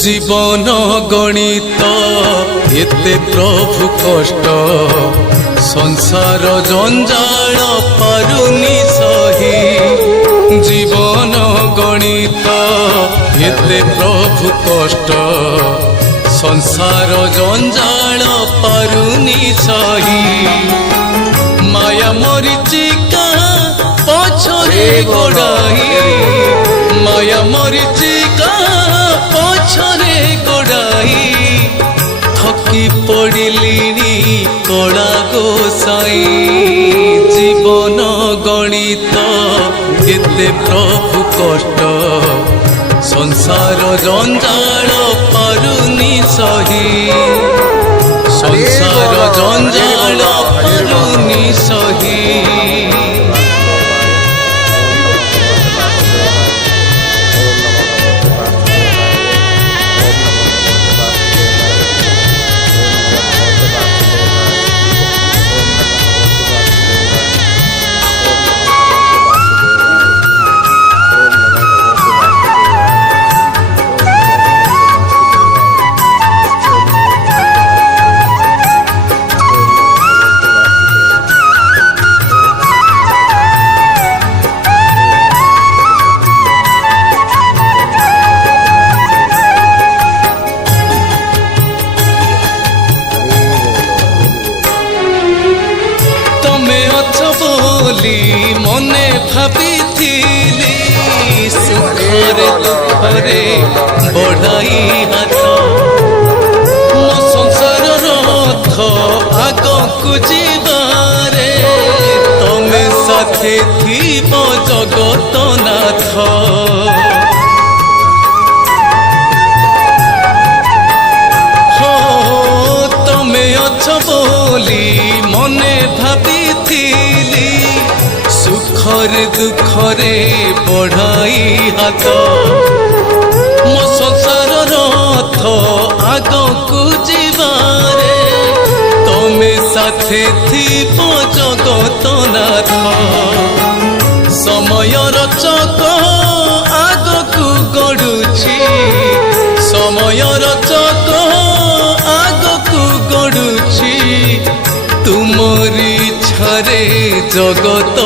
জীবন গণিত এতে প্রভু কষ্ট সংসার জঞ্জাল পারুনি সহি জীবন গণিত এতে প্রভু কষ্ট সংসার জঞ্জাল পারুনি সহি মায়া মরিচিকা পছরে গোড়াই মায়া মরিচিকা পছরে গোড়াই থকি পড়িলিনি কড়া গোসাই জীবন গণিত কেতে প্রভু কষ্ট সংসার জঞ্জাল পারুনি সহি সংসার জঞ্জাল পারুনি সহি মনে ভাবিছিলি সুখরে দুঃখরে বড়াই হাত ମୋ ସଂସାର ରଥ ଆଗକୁ ଯିବାରେ ତମେ ସାଥେ ଥିବ ଜଗତନାଥ ତମେ ଅଛ ବୋଲି ମନେ ଭାବିଥିଲି সুখরে দুঃখরে বড়াই হাত ମୋ ସଂସାର ରଥ ଆଗକୁ ଯିବାରେ ତମେ ସାଥେ ଥିବ ଜଗତନାଥ ସମୟର ଚକ ଆଗକୁ ଗଡୁଛି ସମୟର ଚକ ଆଗକୁ ଗଡୁଛି ତୁମରି ଇଚ୍ଛାରେ ଜଗତ